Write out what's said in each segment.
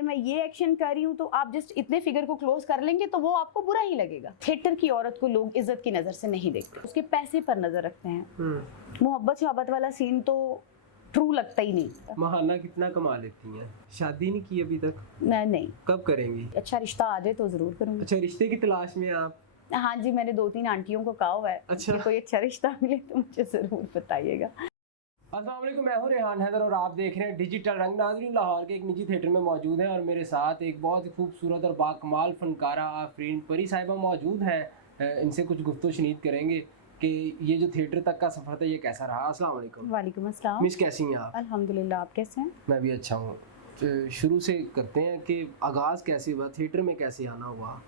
अगर मैं ये एक्शन कर रही हूँ तो आप जस्ट इतने फिगर को क्लोज कर लेंगे तो वो आपको बुरा ही लगेगा। थिएटर की औरत को लोग इज्जत की नज़र से नहीं देखते, उसके पैसे पर नज़र रखते हैं। मोहब्बत शोहब्बत वाला सीन तो ट्रू लगता ही नहीं। महाना कितना कमा लेती हैं? शादी नहीं की अभी तक? नहीं। कब करेंगी? अच्छा रिश्ता आ जाए तो ज़रूर करूँगी। अच्छा, रिश्ते की तलाश में आप? हाँ जी, मैंने 2-3 आंटियों को कहा हुआ है। अच्छा। कि कोई अच्छा रिश्ता मिले तो मुझे ज़रूर बताइएगा। अस्सलाम वालेकुम, मैं हूं रेहान हैदर और आप देख रहे हैं डिजिटल रंग। नाज़रीन, लाहौर के एक निजी थिएटर में मौजूद हैं और मेरे साथ एक बहुत ही खूबसूरत और बाकमाल फनकारा आफरीन परी साहिबा मौजूद हैं। इनसे कुछ गुफ्तगू शनीद करेंगे कि ये जो थिएटर तक का सफ़र था ये कैसा रहा। अस्सलाम वालेकुम। वालेकुम अस्सलाम। मिस, कैसी हैं आप? अल्हम्दुलिल्लाह, आप कैसे हैं? मैं भी अच्छा हूँ। तो शुरू से करते हैं कि आगाज़ कैसे हुआ, थिएटर में कैसे आना हुआ?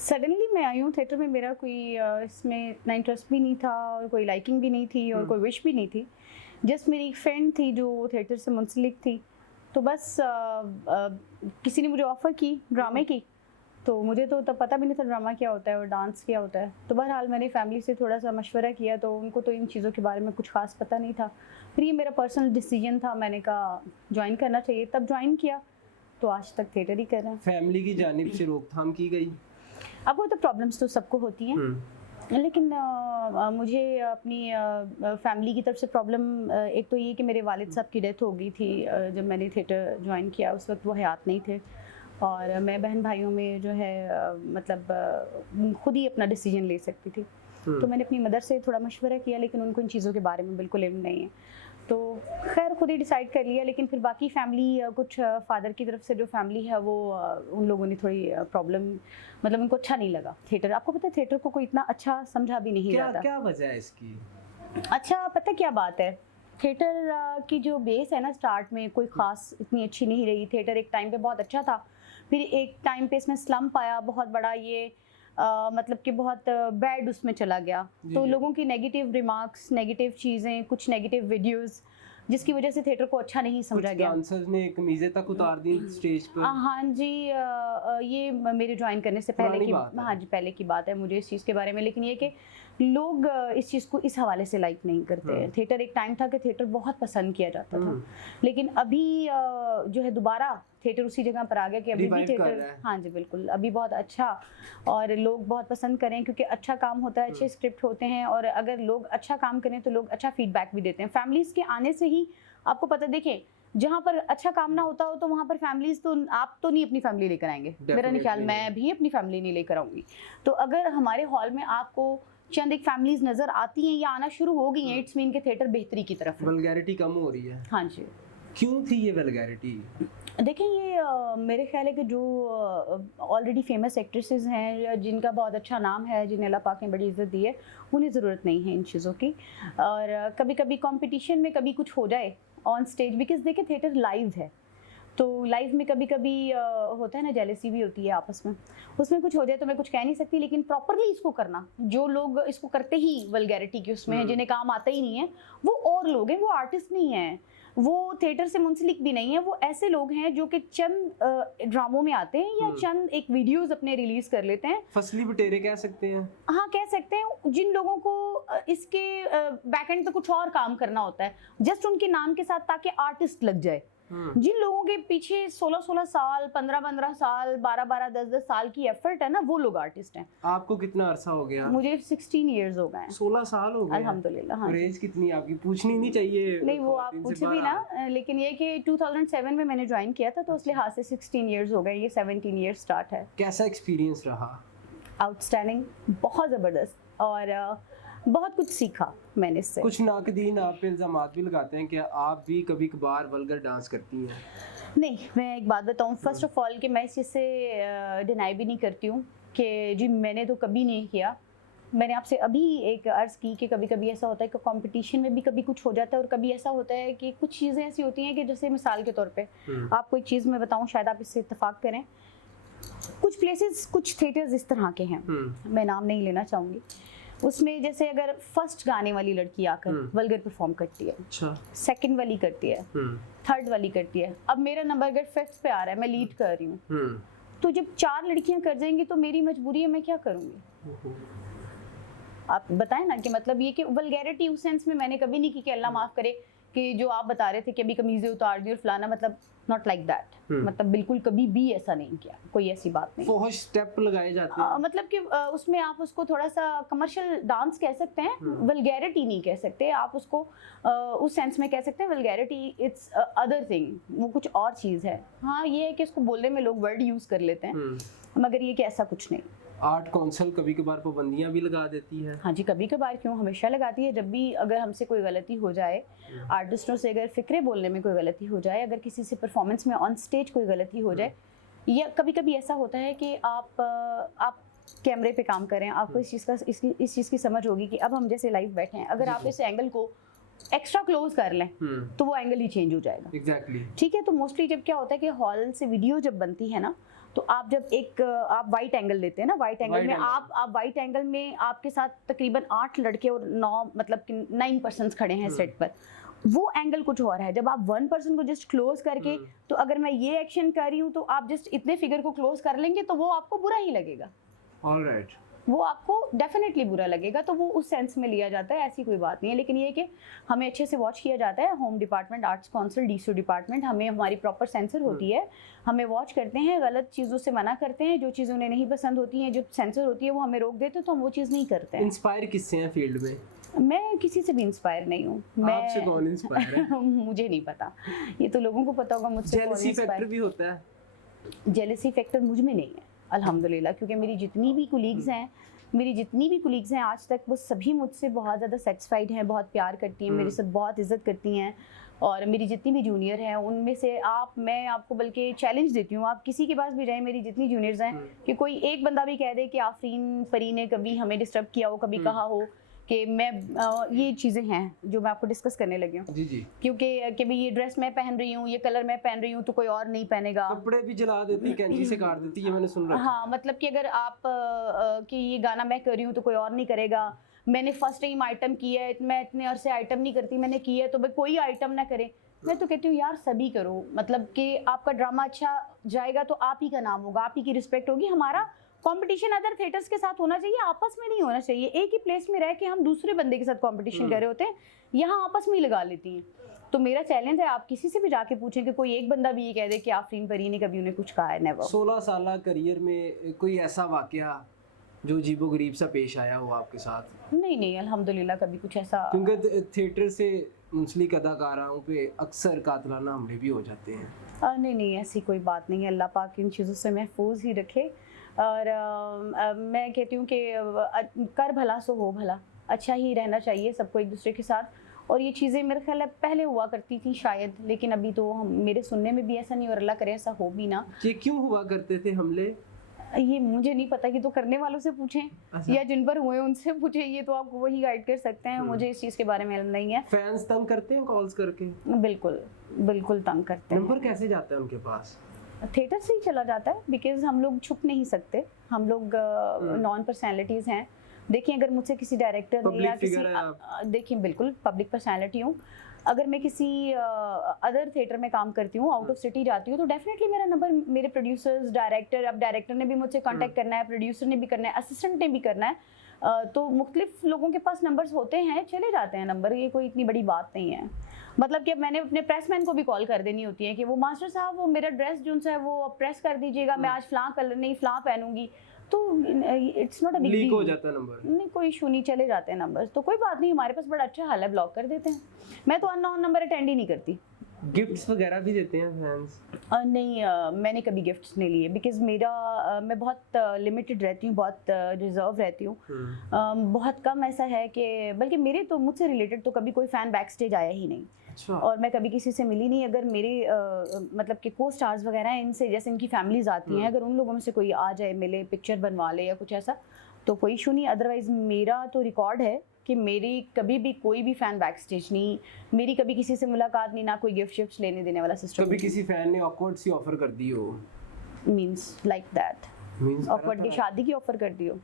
सडनली मैं आई हूँ थिएटर में, मेरा कोई इसमें इतना इंटरेस्ट भी नहीं था और कोई लाइकिंग भी नहीं थी और कोई विश भी नहीं थी। जस्ट मेरी एक फ्रेंड थी जो थिएटर से मुंसलिक थी, तो बस किसी ने मुझे ऑफ़र की ड्रामे की, तो मुझे तो तब पता भी नहीं था ड्रामा क्या होता है और डांस क्या होता है। तो बहरहाल मैंने फैमिली से थोड़ा सा मशवरा किया तो उनको तो इन चीज़ों के बारे में कुछ खास पता नहीं था। फिर ये मेरा पर्सनल डिसीजन था, मैंने कहा ज्वाइन करना चाहिए, तब ज्वाइन किया, तो आज तक थिएटर ही कर रहे हैं। फैमिली की जानिब से रोकथाम की गई? अब वो तो प्रॉब्लम्स तो सबको होती हैं, लेकिन मुझे अपनी फैमिली की तरफ से प्रॉब्लम एक तो ये कि मेरे वालिद साहब की डेथ हो गई थी जब मैंने थिएटर ज्वाइन किया। उस वक्त वो हयात नहीं थे और मैं बहन भाइयों में जो है मतलब खुद ही अपना डिसीजन ले सकती थी। तो मैंने अपनी मदर से थोड़ा मशवरा किया, लेकिन उनको इन चीज़ों के बारे में बिल्कुल इल्म नहीं है, तो खैर खुद ही डिसाइड कर लिया। लेकिन फिर बाकी फैमिली, कुछ फादर की तरफ से जो फैमिली है वो उन लोगों ने थोड़ी प्रॉब्लम, मतलब उनको अच्छा नहीं लगा थिएटर। आपको पता है थिएटर को कोई इतना अच्छा समझा भी नहीं जाता। क्या वजह है इसकी? अच्छा, पता है क्या बात है, थिएटर की जो बेस है ना, स्टार्ट में कोई ख़ास इतनी अच्छी नहीं रही। थिएटर एक टाइम पे बहुत अच्छा था, फिर एक टाइम पे इसमें स्लम्प आया बहुत बड़ा, ये मतलब कि बहुत बैड उसमें चला गया। तो लोगों की नेगेटिव रिमार्क्स, नेगेटिव चीज़ें, कुछ नेगेटिव वीडियोस, जिसकी वजह से थिएटर को अच्छा नहीं समझा गया। डांसर्स ने कमीज़ें तक उतार दी स्टेज पर। हाँ जी, ये मेरे ज्वाइन करने से पहले की, हाँ जी पहले की बात है, मुझे इस चीज़ के बारे में। लेकिन ये कि लोग इस चीज़ को इस हवाले से लाइक नहीं करते हैं। थिएटर एक टाइम था कि थिएटर बहुत पसंद किया जाता था, लेकिन अभी जो है दोबारा थिएटर उसी जगह पर आ गया कि अभी भी थिएटर, हाँ जी बिल्कुल, अभी बहुत अच्छा और लोग बहुत पसंद करें, क्योंकि अच्छा काम होता है, अच्छे स्क्रिप्ट होते हैं, और अगर लोग अच्छा काम करें तो लोग अच्छा फीडबैक भी देते हैं। फैमिलीज़ के आने से ही आपको पता, देखें जहाँ पर अच्छा काम ना होता हो तो वहाँ पर फैमिलीज़ तो, आप तो नहीं अपनी फैमिली लेकर आएंगे, मेरा नहीं ख्याल, मैं भी अपनी फैमिली नहीं लेकर आऊँगी। तो अगर हमारे हॉल में आपको चंद एक फैमिलीज नज़र आती हैं या आना शुरू हो गई हैं, इट्स मीन के थिएटर बेहतरी की तरफ है। वल्गैरिटी कम हो रही है। हाँ जी। क्यों थी ये वल्गैरिटी? देखें, ये मेरे ख्याल है कि जो ऑलरेडी फेमस एक्ट्रेसेस हैं, जिनका बहुत अच्छा नाम है, जिन्हें अल्लाह पाक ने बड़ी इज्जत दी है, उन्हें ज़रूरत नहीं है इन चीज़ों की। और कभी कभी कंपटीशन में कभी कुछ हो जाए ऑन स्टेज, बिकॉज देखिए थिएटर लाइव है, तो लाइव में कभी कभी होता है ना, जेलसी भी होती है आपस में, उसमें कुछ हो जाए तो मैं कुछ कह नहीं सकती। लेकिन प्रॉपरली इसको करना, जो लोग इसको करते ही वल्गैरिटी की उसमें हैं, जिन्हें काम आता ही नहीं है, वो और लोग हैं, वो आर्टिस्ट नहीं हैं, वो थिएटर से मुंसलिक भी नहीं है, वो ऐसे लोग हैं जो कि चंद ड्रामों में आते हैं या चंद एक वीडियोस अपने रिलीज कर लेते हैं। फसली बटेरे कह सकते हैं। हाँ कह सकते हैं, जिन लोगों को इसके बैक एंड पे कुछ और काम करना होता है, जस्ट उनके नाम के साथ, ताकि आर्टिस्ट लग जाए। जिन लोगों के पीछे 16-16 साल, 15-15 साल, 12-12, 10-10 साल की एफर्ट है ना, वो लोग आर्टिस्ट हैं। आपको कितना अरसा हो गया? मुझे 16 इयर्स हो गए। 16 साल हो गए अल्हम्दुलिल्लाह। हाँ, एज कितनी आपकी पूछनी नहीं चाहिए? नहीं, वो आप पूछे भी ना, लेकिन ये कि 2007 में मैंने ज्वाइन किया था, तो उस लिहाज से 16 इयर्स हो गए, ये 17 इयर्स स्टार्ट है। कैसा एक्सपीरियंस रहा? आउटस्टैंडिंग, बहुत ज़बरदस्त, और बहुत कुछ सीखा मैंने इससे। कुछ नाकदीन आप पे इल्ज़ामात भी लगाते हैं कि आप भी कभी कभार वल्गर डांस करती हैं। नहीं, मैं एक बात बताऊं, फर्स्ट ऑफ ऑल कि मैं इस चीज़ से डिनाई भी नहीं करती हूँ कि जी मैंने तो कभी नहीं किया। मैंने आपसे अभी एक अर्ज़ की कि कभी कभी ऐसा होता है कि कंपटीशन में भी कभी कुछ हो जाता है, और कभी ऐसा होता है कि कुछ चीज़ें ऐसी होती हैं कि जैसे मिसाल के तौर पे आपको एक चीज़ मैं बताऊँ, शायद आप इससे इत्तेफाक करें, कुछ प्लेसेस, कुछ थिएटर्स इस तरह के हैं, मैं नाम नहीं लेना चाहूँगी, उसमें जैसे अगर फर्स्ट गाने वाली लड़की आकर वल्गर परफॉर्म करती है, अच्छा, सेकंड वाली करती है, थर्ड वाली करती है, अब मेरा नंबर अगर फिफ्थ पे आ रहा है, मैं लीड कर रही हूँ, तो जब 4 लड़कियां कर जाएंगी तो मेरी मजबूरी है, मैं क्या करूँगी? आप बताएं ना, कि मतलब ये कि वल्गैरिटी उस सेंस में मैंने कभी नहीं की कि अल्लाह माफ़ करे, कि जो आप बता रहे थे कि अभी कमीज़ें उतार दी और फलाना, मतलब नॉट लाइक दैट, मतलब बिल्कुल कभी भी ऐसा नहीं किया, कोई ऐसी बात नहीं। फौज स्टेप लगाए जाते हैं मतलब कि उसमें आप उसको थोड़ा सा कमर्शियल डांस कह सकते हैं, वल्गैरिटी नहीं कह सकते आप उसको, उस सेंस में कह सकते हैं वल्गैरिटी इट्स अदर थिंग, वो कुछ और चीज़ है। हाँ ये है कि इसको बोलने में लोग वर्ड यूज़ कर लेते हैं, मगर ये कि ऐसा कुछ नहीं। आर्ट काउंसिल कभी कभार पाबंदियां भी लगा देती है। हाँ जी, कभी कभार क्यों, हमेशा लगाती है। जब भी अगर हमसे कोई गलती हो जाए, आर्टिस्टों से अगर फिक्रे बोलने में कोई गलती हो जाए, अगर किसी से परफॉर्मेंस में ऑन स्टेज कोई गलती हो जाए, या कभी कभी ऐसा होता है कि आप कैमरे पे काम करें, आपको इस चीज़ की समझ होगी कि अब हम जैसे लाइव बैठे हैं, अगर आप इस एंगल को एक्स्ट्रा क्लोज कर लें तो वो एंगल ही चेंज हो जाएगा। एग्जैक्टली ठीक है, तो मोस्टली जब क्या होता है कि हॉल से वीडियो जब बनती है ना, तो आप जब आप वाइट एंगल लेते हैं ना, वाइट एंगल में आप वाइट एंगल में आपके साथ तकरीबन 8 लड़के और 9 मतलब कि 9 पर्सन्स खड़े हैं सेट पर, वो एंगल कुछ और है। जब आप 1 पर्सन को जस्ट क्लोज करके, तो अगर मैं ये एक्शन कर रही हूँ तो आप जस्ट इतने फिगर को क्लोज कर लेंगे तो वो आपको बुरा ही लगेगा। ऑलराइट, वो आपको डेफिनेटली बुरा लगेगा, तो वो उस सेंस में लिया जाता है, ऐसी कोई बात नहीं है। लेकिन ये है कि हमें अच्छे से वॉच किया जाता है, होम डिपार्टमेंट, आर्ट्स काउंसिल, डीसो डिपार्टमेंट, हमें हमारी प्रॉपर सेंसर होती है, हमें वॉच करते हैं, गलत चीज़ों से मना करते हैं, जो चीज़ें उन्हें नहीं पसंद होती हैं, जो सेंसर होती है वो हमें रोक देते हैं, तो हम वो चीज़ नहीं करते हैं। इंस्पायर किससे हैं फील्ड में? मैं किसी से भी इंस्पायर नहीं हूँ। आपसे कौन इंस्पायर है? मुझे नहीं पता, ये तो लोगों को पता होगा मुझसे। जेलसी फैक्टर भी होता है? जेलसी फैक्टर मुझ में नहीं है अल्हम्दुलिल्लाह, क्योंकि मेरी जितनी भी कुलीग्स हैं आज तक, वो सभी मुझसे बहुत ज़्यादा सेटिस्फाइड हैं, बहुत प्यार करती हैं, मेरे साथ बहुत इज़्ज़त करती हैं। और मेरी जितनी भी जूनियर हैं उनमें से मैं आपको बल्कि चैलेंज देती हूँ, आप किसी के पास भी जाएं, मेरी जितनी जूनियर्स हैं, कि कोई एक बंदा भी कह दे कि आफरीन परी ने कभी हमें डिस्टर्ब किया हो, कभी कहा हो कि मैं ये चीज़ें हैं जो मैं आपको डिस्कस करने लगी हूँ जी जी, क्योंकि कि भाई ये ड्रेस मैं पहन रही हूँ, ये कलर मैं पहन रही हूँ, तो कोई और नहीं पहनेगा। कपड़े भी जला देती, कैंची से काट देती, ये मैंने सुन रखा है। हाँ, मतलब कि अगर आप कि ये गाना मैं कर रही हूँ तो कोई और नहीं करेगा, मैंने फर्स्ट टाइम आइटम किया है, मैं इतने अरसे आइटम नहीं करती, मैंने किया है तो भाई कोई आइटम ना करे। मैं तो कहती हूँ यार सभी करो, मतलब कि आपका ड्रामा अच्छा जाएगा तो आप ही का नाम होगा, आप ही की रिस्पेक्ट होगी। हमारा कंपटीशन अदर थिएटर्स के साथ होना चाहिए, आपस में नहीं होना चाहिए। एक ही प्लेस में रह के हम दूसरे बंदे के साथ कंपटीशन कर रहे होते हैं, यहाँ आपस में ही लगा लेती हैं। तो मेरा चैलेंज है, आप किसी से भी जाके पूछें कि कोई एक बंदा भी ये कह दे कि आफरीन परी ने कभी उन्हें कुछ कहा है, नेवर। 16 साल करियर में कोई ऐसा वाकया जो अजीबो-गरीब सा पेश आया हो आपके साथ? नहीं अल्हम्दुलिल्लाह कभी कुछ ऐसा, क्योंकि थिएटर से मुंसलिक अदाकाराओं पे अक्सर कातलाना हमले भी हो जाते हैं। नहीं ऐसी कोई बात नहीं है, अल्लाह पाक इन चीज़ों से महफूज ही रखे। और मैं कहती हूँ कि कर भला सो हो भला, अच्छा ही रहना चाहिए सबको एक दूसरे के साथ। और ये चीज़ें मेरे ख्याल है पहले हुआ करती थी शायद, लेकिन अभी तो मेरे सुनने में भी ऐसा नहीं, और अल्लाह करे ऐसा हो भी ना। ये क्यों हुआ करते थे हमले? ये मुझे नहीं पता, कि तो करने वालों से पूछें अच्छा। या जिन पर हुए उनसे पूछें, ये तो आपको वही गाइड कर सकते हैं, मुझे इस चीज़ के बारे में इल्म नहीं है। फैंस तंग करते हैं कॉल्स करके? बिल्कुल तंग करते हैं। नंबर कैसे जाता है उनके पास? थिएटर से ही चला जाता है, बिकॉज हम लोग छुप नहीं सकते, हम लोग नॉन पर्सनैलिटीज़ हैं। देखिए अगर मुझसे किसी डायरेक्टर ने या किसी, देखिए बिल्कुल पब्लिक पर्सनैलिटी हूँ, अगर मैं किसी अदर थिएटर में काम करती हूँ, आउट ऑफ सिटी जाती हूँ, तो डेफिनेटली मेरा नंबर मेरे प्रोड्यूसर्स, डायरेक्टर, अब डायरेक्टर ने भी मुझसे कांटेक्ट करना है, प्रोड्यूसर ने भी करना है, असिस्टेंट ने भी करना है, तो मुख्तलिफ लोगों के पास नंबर्स होते हैं, चले जाते हैं नंबर, ये कोई इतनी बड़ी बात नहीं है। मतलब कि अब मैंने अपने प्रेसमैन को भी कॉल कर देनी होती है कि वो मास्टर साहब वो मेरा ड्रेस जो है वो प्रेस कर दीजिएगा, मैं आज फ्लां कलर नहीं फ्लां पहनूंगी, तो it's not a big deal, leak हो जाता है नंबर, नहीं कोई इशू नहीं, चले जाते हैं नंबर्स, तो कोई बात नहीं, हमारे पास बड़ा अच्छा हाल है, ब्लॉक कर देते हैं। मैं तो अननोन नंबर अटेंड ही नहीं करती। गिफ्ट्स वगैरह भी देते हैं फैंस? नहीं मैंने कभी गिफ्ट्स नहीं लिए, बिकॉज मैं बहुत लिमिटेड रहती हूँ, बहुत रिजर्व रहती हूँ। बहुत कम ऐसा है कि, बल्कि मेरे तो मुझसे रिलेटेड तो कभी कोई फ़ैन बैक स्टेज आया ही नहीं। अच्छा। और मैं कभी किसी से मिली नहीं। अगर मेरे मतलब कि को स्टार्स वगैरह हैं, इनसे जैसे इनकी फैमिलीज आती हैं, अगर उन लोगों में से कोई आ जाए, मिले, पिक्चर बनवा ले या कुछ ऐसा, तो कोई इशू नहीं। अदरवाइज मेरा तो रिकॉर्ड है कि मेरी कभी भी कोई भी फैन बैक स्टेज नहीं, मेरी कभी किसी से मुलाकात नहीं, ना कोई गिफ्ट शिफ्ट लेने देने वाला सिस्टम। कभी किसी फैन ने ऑकवर्ड सी ऑफर कर दी हो? Means like that, means awkward की शादी की ऑफर कर दी हो?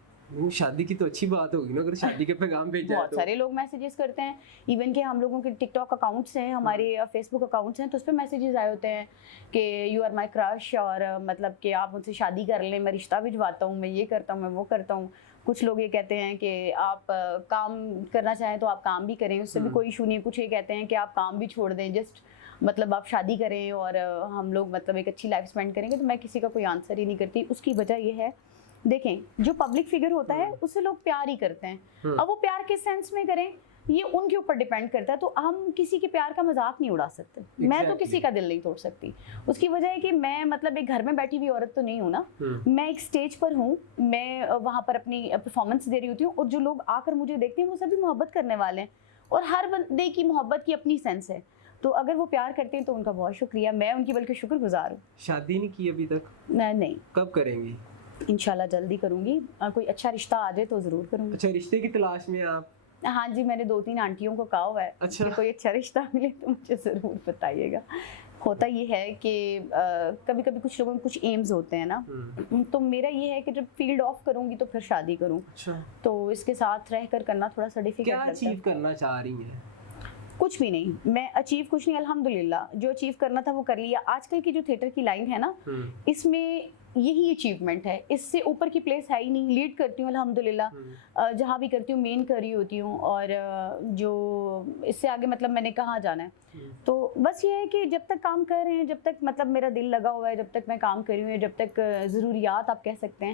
शादी की तो अच्छी बात होगी ना, अगर शादी के पैगाम भेज जाए बहुत सारे लोग मैसेजेस करते हैं, इवन कि हम लोगों के टिकटॉक अकाउंट्स हैं, हमारे फेसबुक अकाउंट्स हैं, तो उस पर मैसेजेस आए होते हैं कि यू आर माई क्रश, और मतलब कि आप मुझसे शादी कर लें, मैं रिश्ता भिजवाता हूँ, मैं ये करता हूँ, मैं वो करता हूँ। कुछ लोग ये कहते हैं कि आप काम करना चाहें तो आप काम भी करें, उससे भी कोई इशू नहीं है। कुछ ये कहते हैं कि आप काम भी छोड़ दें, जस्ट मतलब आप शादी करें और हम लोग मतलब एक अच्छी लाइफ स्पेंड करेंगे, तो मैं किसी का कोई आंसर ही नहीं करती। उसकी वजह ये है, देखें जो पब्लिक फिगर होता है उससे लोग प्यार ही करते हैं। अब वो प्यार किस सेंस में करें ये उनके ऊपर डिपेंड करता है, तो हम किसी के प्यार का मजाक नहीं उड़ा सकते। मैं तो किसी का दिल नहीं तोड़ सकती। उसकी वजह है कि मैं मतलब एक घर में बैठी हुई औरत तो नहीं हूँ ना, मैं एक स्टेज पर हूँ, मैं वहाँ पर अपनी परफॉर्मेंस दे रही होती हूँ, और जो लोग आकर मुझे देखते हैं वो सभी मोहब्बत करने वाले हैं, और हर बंदे की मोहब्बत की अपनी सेंस है। तो अगर वो प्यार करते हैं तो उनका बहुत शुक्रिया, मैं उनकी बल्कि शुक्रगुजार हूँ। शादी नहीं की अभी तक? नहीं। कब करेंगी? इंशाल्लाह जल्दी करूँगी, कोई अच्छा रिश्ता आ जाए तो ज़रूर करूँगी। अच्छा, रिश्ते की तलाश में आप? हाँ जी, मैंने 2-3 आंटियों को कहा हुआ है। अच्छा। कि कोई अच्छा रिश्ता मिले तो मुझे ज़रूर बताइएगा। होता ये है कि कभी कभी कुछ लोगों के कुछ एम्स होते हैं ना, तो मेरा ये है कि जब फील्ड ऑफ करूँगी तो फिर शादी करूँ। अच्छा। तो इसके साथ रहकर करना थोड़ा सा डिफिकल्ट लगता है। क्या अचीव करना चाह रही हैं? कुछ भी नहीं, मैं अचीव कुछ नहीं, अल्हम्दुलिल्लाह जो अचीव करना था वो कर लिया। आजकल की जो थिएटर की लाइन है ना, इसमें यही अचीवमेंट है, इससे ऊपर की प्लेस है ही नहीं। लीड करती हूँ अल्हम्दुलिल्लाह, जहाँ भी करती हूँ मेन कर रही होती हूँ, और जो इससे आगे मतलब मैंने कहाँ जाना है। तो बस ये है कि जब तक काम कर रहे हैं, जब तक मतलब मेरा दिल लगा हुआ है, जब तक मैं काम कर रही हूँ, जब तक ज़रूरियात आप कह सकते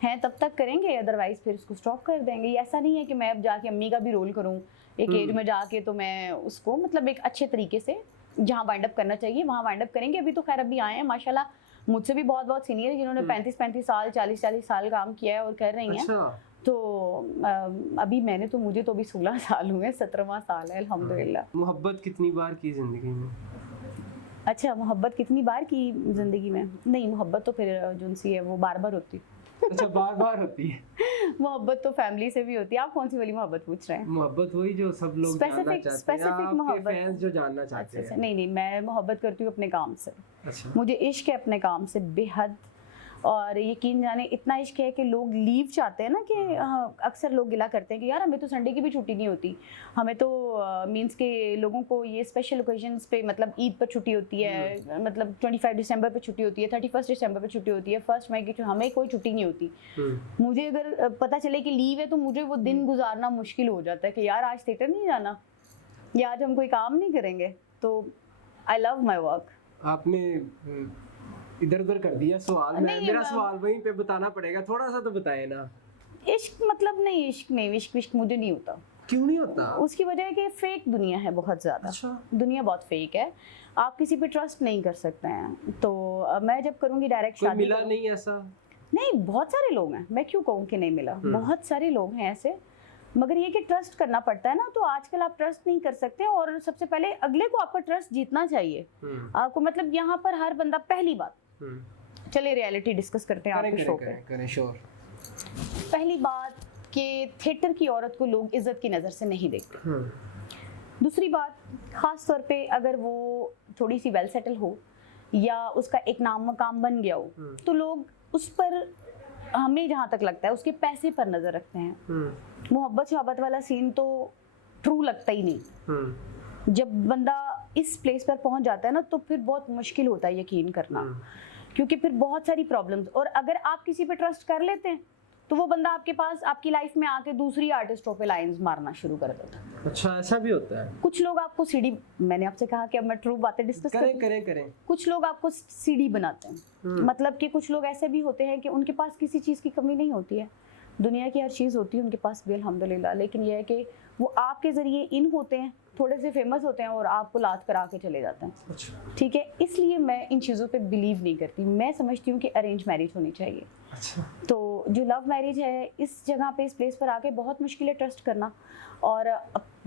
हैं तब तक करेंगे, अदरवाइज फिर इसको स्टॉप कर देंगे। ये ऐसा नहीं है कि मैं अब जाके अम्मी का भी रोल करूँ एक एज में जाके, तो मैं उसको मतलब एक अच्छे तरीके से जहाँ वाइंड अप करना चाहिए वहाँ वाइंड अप करेंगे। अभी तो खैर अभी आए हैं माशाल्लाह, मुझसे भी बहुत बहुत सीनियर है जिन्होंने 35-35 साल 40-40 साल काम किया है और कर रही हैं। अच्छा। तो अभी मुझे तो अभी 16 साल हुए, 17वां साल है अल्हम्दुलिल्लाह। मोहब्बत कितनी बार की जिंदगी में? अच्छा, मोहब्बत कितनी बार की जिंदगी में? नहीं, मोहब्बत तो फिर जो सी है वो बार बार होती। अच्छा, बार बार होती है? मोहब्बत तो फैमिली से भी होती है। आप कौन सी वाली मोहब्बत पूछ रहे हैं? मोहब्बत वही जो सब लोग जानना चाहते हैं, स्पेसिफिक आपके फैंस जो जानना चाहते हैं। अच्छा, नहीं, मैं मोहब्बत करती हूँ अपने काम से। अच्छा। मुझे इश्क है अपने काम से बेहद, और यकीन जाने इतना इश्क है कि लोग लीव चाहते हैं ना, कि अक्सर लोग गिला करते हैं कि यार हमें तो संडे की भी छुट्टी नहीं होती, हमें तो मींस के लोगों को ये स्पेशल ओकेजन्स पे मतलब ईद पर छुट्टी होती है, मतलब 25 दिसंबर पे छुट्टी होती है, 31 दिसंबर पे छुट्टी होती है, 1 मई की हमें कोई छुट्टी नहीं होती। मुझे अगर पता चले कि लीव है तो मुझे वो दिन गुजारना मुश्किल हो जाता है कि यार आज थिएटर नहीं जाना या आज हम कोई काम नहीं करेंगे। तो आई लव माई वर्क। आपने इधर उधर कर दिया सवाल, मेरा सवाल वहीं पे बताना पड़ेगा, थोड़ा सा तो बताए ना। इश्क मतलब नहीं, इश्क मुझे नहीं होता। क्यों नहीं होता? उसकी वजह है कि फेक दुनिया है बहुत ज्यादा। अच्छा। दुनिया बहुत फेक है, आप किसी पे ट्रस्ट नहीं कर सकते हैं। तो मैं जब करूंगी डायरेक्ट शादी, मिला नहीं ऐसा? नहीं, बहुत सारे लोग हैं, मैं क्यों कहूँ कि नहीं मिला, बहुत सारे लोग हैं ऐसे, मगर ये कि ट्रस्ट करना पड़ता है ना। तो आजकल आप ट्रस्ट नहीं कर सकते, और सबसे पहले अगले को आपका ट्रस्ट जीतना चाहिए आपको। मतलब यहाँ पर हर बंदा, पहली बात, चलिए रियलिटी डिस्कस करते हैं आपके शो पे। करें श्योर। पहली बात कि थिएटर की औरत को लोग इज्जत की नज़र से नहीं देखते। दूसरी बात, ख़ास तौर पे अगर वो थोड़ी सी वेल सेटल हो या उसका एक नाम मकाम बन गया हो, तो लोग उस पर, हमें जहाँ तक लगता है, उसके पैसे पर नज़र रखते हैं। मोहब्बत शोहब्बत वाला सीन तो ट्रू लगता ही नहीं। जब बंदा इस प्लेस पर पहुँच जाता है ना, तो फिर बहुत मुश्किल होता है यकीन करना, क्योंकि फिर बहुत सारी प्रॉब्लम्स। और अगर आप किसी पे ट्रस्ट कर लेते हैं तो वो बंदा आपके पास, आपकी लाइफ में आके दूसरी आर्टिस्टों पे लाइंस मारना शुरू कर देता है। अच्छा, ऐसा भी होता है? कुछ लोग आपको सीढ़ी, मैंने आपसे कहा कि अब मैं ट्रू बातें डिस्कस करें। कुछ लोग आपको सीढ़ी बनाते हैं, मतलब कि कुछ लोग ऐसे भी होते हैं कि उनके पास किसी चीज़ की कमी नहीं होती है, दुनिया की हर चीज़ होती है उनके पास भी अल्हम्दुलिल्लाह, लेकिन यह है कि वो आपके ज़रिए इन होते हैं, थोड़े से फेमस होते हैं और आपको लात करा के चले जाते हैं। अच्छा। ठीक है, इसलिए मैं इन चीज़ों पे बिलीव नहीं करती। मैं समझती हूँ कि अरेंज मैरिज होनी चाहिए। अच्छा। तो जो लव मैरिज है, इस जगह पे, इस प्लेस पर आके बहुत मुश्किल है ट्रस्ट करना और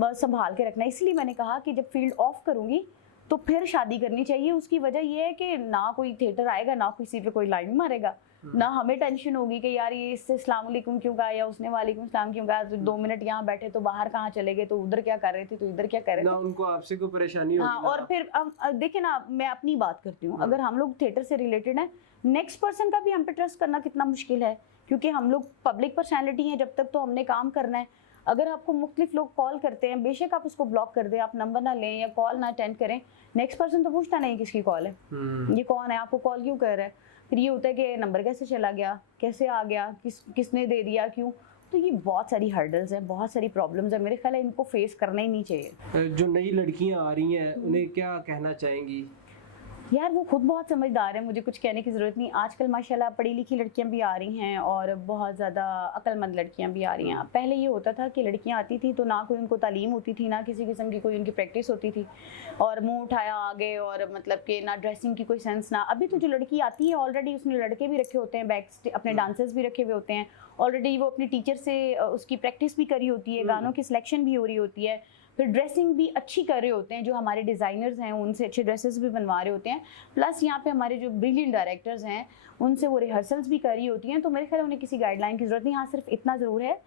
संभाल के रखना। इसलिए मैंने कहा कि जब फील्ड ऑफ करूँगी तो फिर शादी करनी चाहिए। उसकी वजह ये है कि ना कोई थिएटर आएगा, ना किसी पे कोई लाइन मारेगा, ना हमें टेंशन होगी कि यार ये इससे अस्सलाम वालेकुम क्यों कहा या उसने वालेकुम सलाम क्यों कहा, तो 2 मिनट यहाँ बैठे तो बाहर कहाँ चले गए, तो उधर क्या कर रहे थे, तो इधर क्या कर रहे थे, ना उनको आपसे कोई परेशानी होगी। हाँ, और फिर देखिए ना, मैं अपनी बात करती हूँ, अगर हम लोग थिएटर से रिलेटेड हैं, नेक्स्ट पर्सन का भी हम पे ट्रस्ट करना कितना मुश्किल है, क्योंकि हम लोग पब्लिक पर्सनैलिटी हैं। जब तक तो हमने काम करना है। अगर आपको मुख्तलिफ लोग कॉल करते हैं, बेशक आप उसको ब्लॉक कर दें, आप नंबर ना लें या कॉल ना अटेंड करें, नेक्स्ट पर्सन तो पूछता नहीं किसकी कॉल है, ये कौन है, आपको कॉल क्यों कर रहा है। फिर ये होता है कि नंबर कैसे चला गया, कैसे आ गया, किसने दे दिया, क्यों। तो ये बहुत सारी हर्डल्स हैं, बहुत सारी प्रॉब्लम्स हैं, मेरे ख्याल है इनको फेस करना ही नहीं चाहिए। जो नई लड़कियां आ रही हैं उन्हें क्या कहना चाहेंगी? यार वो खुद बहुत समझदार है, मुझे कुछ कहने की ज़रूरत नहीं। आजकल माशाल्लाह पढ़ी लिखी लड़कियां भी आ रही हैं और बहुत ज़्यादा अक्लमंद लड़कियां भी आ रही हैं। पहले ये होता था कि लड़कियां आती थी तो ना कोई उनको तालीम होती थी, ना किसी किस्म की कोई उनकी प्रैक्टिस होती थी, और मुंह उठाया आगे, और मतलब कि ना ड्रेसिंग की कोई सेंस ना। अभी तो जो लड़की आती है ऑलरेडी उसने लड़के भी रखे होते हैं, बैक अपने डांसर्स भी रखे हुए होते हैं, ऑलरेडी वो अपने टीचर से उसकी प्रैक्टिस भी करी होती है, गानों की सिलेक्शन भी हो रही होती है, फिर ड्रेसिंग भी अच्छी कर रहे होते हैं, जो हमारे डिज़ाइनर्स हैं उनसे अच्छे ड्रेसेस भी बनवा रहे होते हैं, प्लस यहाँ पे हमारे जो ब्रिलियंट डायरेक्टर्स हैं उनसे वो रिहर्सल्स भी कर रही होती हैं। तो मेरे ख्याल में उन्हें किसी गाइडलाइन की ज़रूरत नहीं। हाँ, सिर्फ इतना ज़रूर है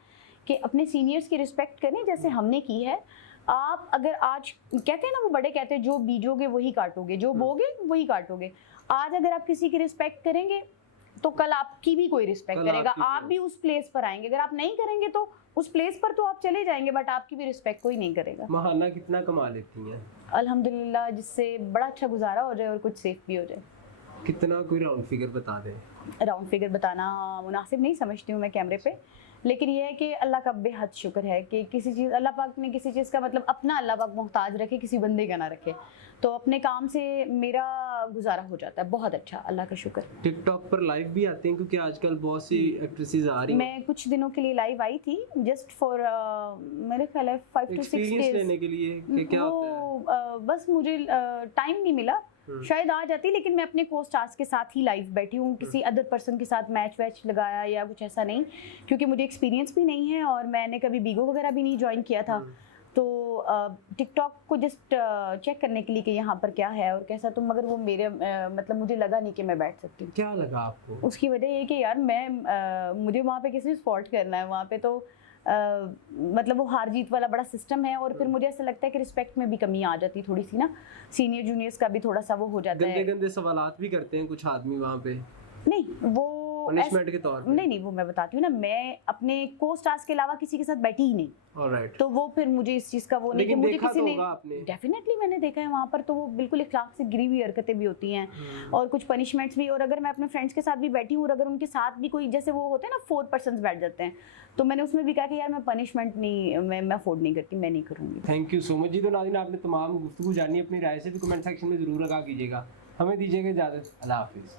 कि अपने सीनियर्स की रिस्पेक्ट करें जैसे हमने की है। आप अगर आज कहते हैं ना, वो बड़े कहते हैं जो बीजोगे वही काटोगे, जो बोगे वही काटोगे। आज अगर आप किसी की रिस्पेक्ट करेंगे तो कल आपकी भी कोई रिस्पेक्ट करेगा, आप भी उस प्लेस पर आएंगे। अगर आप नहीं करेंगे तो उस प्लेस पर तो आप चले जाएंगे, बट आपकी भी रिस्पेक्ट कोई नहीं करेगा। महाना कितना कमा लेती हैं? अल्हम्दुलिल्लाह, जिससे बड़ा अच्छा गुजारा हो जाए और कुछ सेफ भी हो जाए। कितना, कोई राउंड फिगर बता दें? राउंड फिगर बताना मुनासिब नहीं समझती हूँ मैं कैमरे पे, लेकिन ये है कि अल्लाह का बेहद शुक्र है कि किसी चीज़, अल्लाह पाक ने किसी चीज़ का मतलब अपना अल्लाह पाक मोहताज रखे, किसी बंदे का ना रखे। तो अपने काम से मेरा गुजारा हो जाता है, बहुत अच्छा, अल्लाह का शुक्र। टिकटॉक पर लाइव भी आते हैं क्योंकि आजकल बहुत सी एक्ट्रेसेस आ रही हैं। मैं कुछ दिनों के लिए लाइव आई थी, जस्ट फॉर मेरे ख्याल है 5 to 6 एक्सपीरियंस डेज लेने के लिए कि क्या होता है? बस मुझे टाइम नहीं मिला, शायद आ जाती, लेकिन मैं अपने को स्टार्स के साथ ही लाइव बैठी हूँ, किसी अदर पर्सन के साथ मैच वैच लगाया या कुछ ऐसा नहीं, क्योंकि मुझे एक्सपीरियंस भी नहीं है और मैंने कभी बीगो वगैरह भी नहीं ज्वाइन किया था। तो टिकटॉक को जस्ट चेक करने के लिए कि यहाँ पर क्या है और कैसा, तो मगर वो मेरे मतलब मुझे लगा नहीं कि मैं बैठ सकती हूँ। क्या लगा आपको? उसकी वजह ये कि यार मैं मुझे वहाँ पे किसी स्पॉट करना है, वहाँ पे तो मतलब वो हार जीत वाला बड़ा सिस्टम है, और फिर मुझे ऐसा लगता है कि रिस्पेक्ट में भी कमी आ जाती थोड़ी सी ना, सीनियर जूनियर्स का भी थोड़ा सा वो हो जाता है। गंदे गंदे सवालात भी करते हैं कुछ आदमी वहाँ पे, नहीं वो पनिशमेंट के तौर पे? नहीं, वो मैं बताती हूँ ना, मैं अपने को स्टार्स के अलावा किसी के साथ बैठी ही नहीं। ऑलराइट। तो वो फिर मुझे इस चीज़ का वो नहीं कि मुझे किसी ने, आपने डेफिनेटली मैंने देखा है वहाँ पर, तो वो बिल्कुल इखलाक से गिरी हुई हरकतें भी होती हैं और कुछ पनिशमेंट्स भी। और अगर मैं अपने फ्रेंड्स के साथ भी बैठी हूँ और अगर उनके साथ भी कोई, जैसे वो होते हैं ना 4 पर्सन बैठ जाते हैं, तो मैंने उसमें भी कहा कि यार मैं पनिशमेंट नहीं, मैं अफोर्ड नहीं करती, मैं नहीं करूँगी। थैंक यू सो मच जी। तो नाज़रीन, आपने तमाम गुफ्तगू जानी, अपनी राय से भी कमेंट सेक्शन में ज़रूर लगा कीजिएगा। हमें दीजिएगा इजाज़त। अल्लाह हाफिज़।